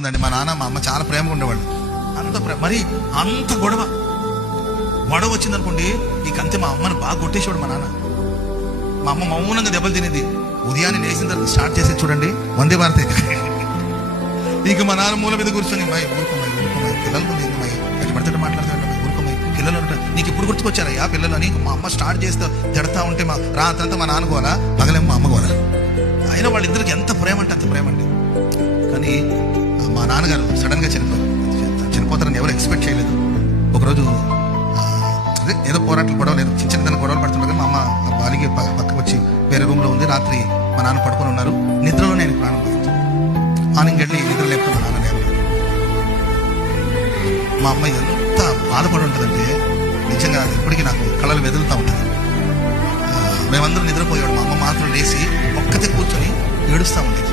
మా నాన్న మా అమ్మ చాలా ప్రేమగా ఉండేవాళ్ళు. మరి అంత గొడవ వచ్చిందనుకోండి, ఇక అంతే మా అమ్మని బాగా కొట్టేసేవాడు మా నాన్న. మా అమ్మ మౌనంగా దెబ్బలు తినేది. ఉదయాన్నే లేచిన తర్వాత స్టార్ట్ చేసేది చూడండి వందే భారత. ఇక మా నాన్న మూల మీద కూర్చొని ఊరుకోమాయి పిల్లల ముందు ఎందుమాయి ఎట్లా పడితే మాట్లాడుతాడు, ఊరుకోమాయి పిల్లలు అంటారు. నీకు ఇప్పుడు గుర్తుకొచ్చారయ్యా పిల్లలు అని మా అమ్మ స్టార్ట్ చేస్తే తిడతా ఉంటే మా రాత్రంతా మా నాన్న గోలా, పగలేమో మా అమ్మ గోలా. అయినా వాళ్ళిద్దరికి ఎంత ప్రేమ అంటే అంత ప్రేమ అండి. కానీ మా నాన్నగారు సడన్గా చనిపోతారని ఎవరు ఎక్స్పెక్ట్ చేయలేదు. ఒకరోజు అదే ఏదో పోరాటాలు గొడవలు ఏదో చిన్న చిన్న గొడవలు పడుతుండగా మా అమ్మ బాలికి పక్కకు వచ్చి వేరే రూమ్లో ఉంది. రాత్రి మా నాన్న పడుకొని ఉన్నారు. నిద్రలో నేను ప్రాణం పోయింది. మార్నింగ్ వెళ్ళి నిద్ర లేకపోతే మా నాన్న లేరు. మా అమ్మ ఎంత బాధపడి ఉంటుందంటే నిజంగా అది ఇప్పటికీ నాకు కళలు వెదులుతూ ఉంటుంది. మేమందరం నిద్రపోయాడు, మా అమ్మ మాత్రం లేచి ఒక్కతే కూర్చొని ఏడుస్తూ ఉండేది.